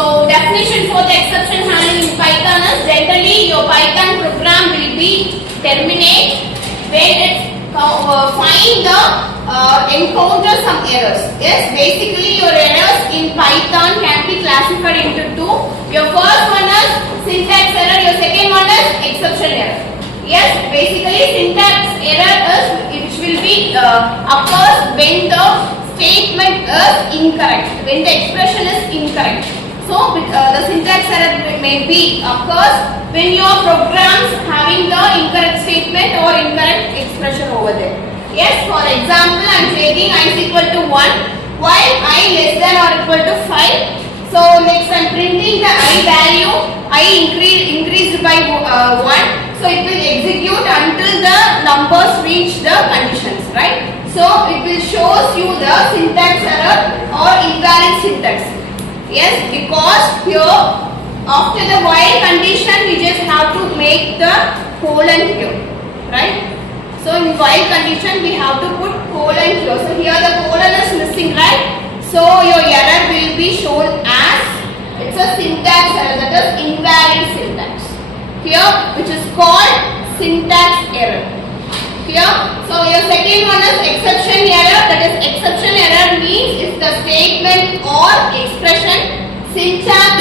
So definition for the exception handling in Python is generally your Python program will be terminate when it find the encounter some errors. Yes, basically your errors in Python can be classified into two. Your first one is syntax error, your second one is exception error. Yes, basically syntax error is which will be occurs when the statement is incorrect, when the expression is incorrect. So the syntax error may be occurs when your programs having the incorrect statement or incorrect expression over there. Yes, for example, I am taking I is equal to 1 while I less than or equal to 5. So next I am printing the I value, I increased by 1. So it will execute until the numbers reach the conditions, right? So it will shows you the syntax error or invalid syntax. Yes, because here after the while condition we just have to make the colon here, right? So in while condition we have to put colon here. So here the colon is missing, right? So your error will be shown as it's a syntax error, that is invalid syntax. Here which is called syntax error. Here, so your second one is exception error, that is exception error means if the statement or expression syntax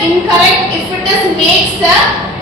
incorrect if it is makes the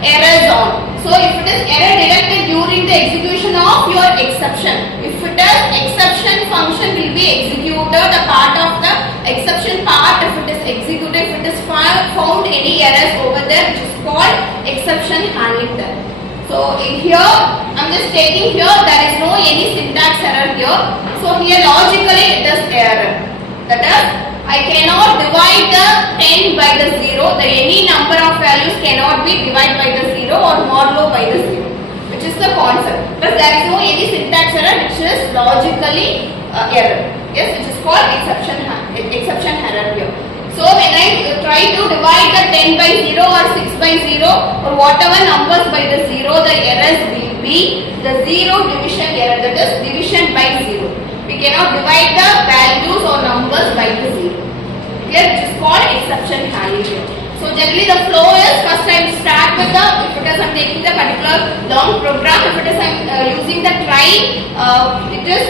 error zone. So if it is error detected during the execution of your exception, if it is exception function will be executed, the part of the exception part if it is executed, if it is found any errors over there which is called exception handling there. So in here I am just taking here there is no any syntax error here. So here logically it is error, that is I cannot divide the 10 by the 0. The any number of values cannot be divided by the 0 or modulo by the 0, which is the concept. But there is no any syntax error which is logically error. Yes, which is called exception error here. So when I try to divide the 10 by 0 or 6 by 0 or whatever numbers by the 0, the errors will be the 0 division error, that is division by 0. We cannot divide the values or numbers by the 0. Here which is called exception handling. So generally the flow is first I start with the, if it is I am taking the particular long program, if it is I am using the try, it is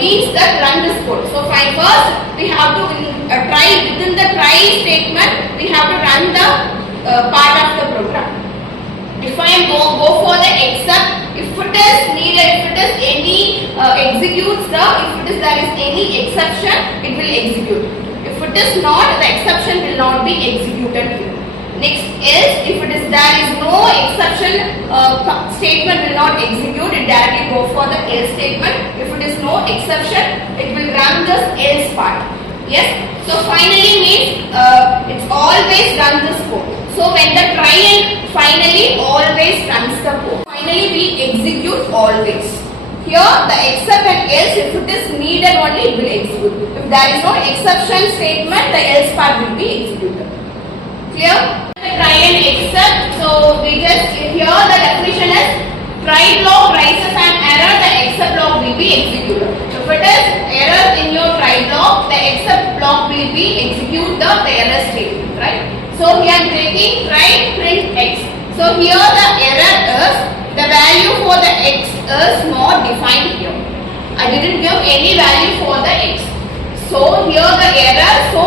means that run this code. So first we have to try within the try statement, we have to run the part of the program. If I am go for the except, if it is needed, if it is any executes the, if it is there is any exception, it will execute. If it is not, the exception will not be executed here. Next is, if it is there is no exception, statement will not execute, it directly go for the else statement. If it is no exception, it will run this else part. Yes. So finally means it's always run this code. So when the try and finally always runs the code. Finally we execute always. Here the except and else, if it is needed only it will execute. If there is no exception statement, the else part will be executed. Clear? The try and except. So we just here the definition is try block raises an error, the except block will be executed. If it is error in your try block, the except block will be execute the error statement, right? So here I am taking try print x. So here the error is the value for the x is not defined here. I didn't give any value for the x. So here the error, so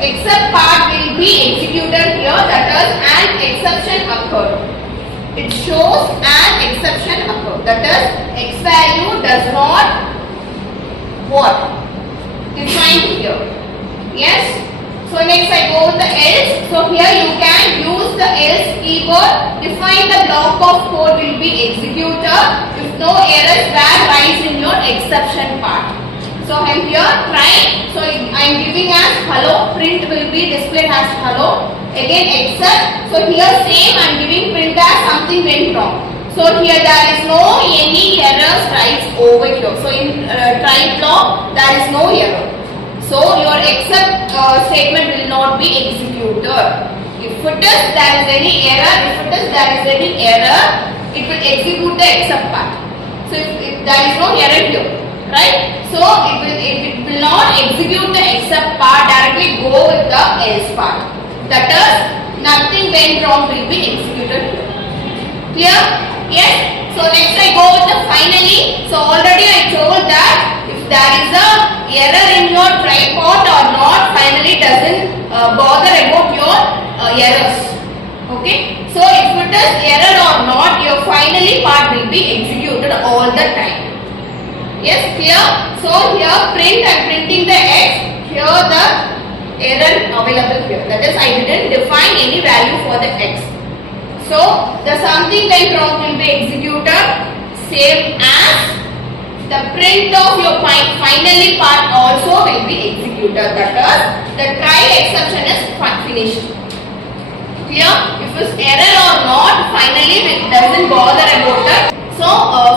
except part will be executed here, that is an exception occurred. It shows an exception occurred, that is x value does not what? Defined here. Yes. So next I go with the else. So here you can use the else keyword. Define the block of code will be executed if no errors were raised in your exception part. So I am here try. So I am giving as hello. Print will be displayed as hello. Again except. So here same I am giving print as something went wrong. So here there is no any errors raised over here. So in try block there is no error. So your except statement will not be executed. If it is there is any error, it will execute the except part. So if there is no error here, right? So it will not execute the except part, directly go with the else part. That is, nothing went wrong will be executed here. Clear? Yes? So next I go with the finally. So already I told that if there is a error in your try part or not, finally doesn't bother about your errors. Okay? So if it is error or not, your finally part will be executed all the time. Yes, clear? So here print, I am printing the x. Here the error available here. That is, I didn't define any value for the x. So the something went wrong will be executed same as the print of your finally part also will be executed. That is, the try exception is finished. Clear? If it's error or not, finally it doesn't bother about that. So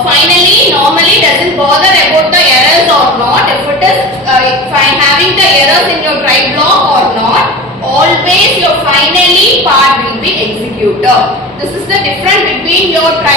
finally normally doesn't bother about the errors or not. If it is having the errors in your try block or not, always your finally part will be executed. This is the difference between your try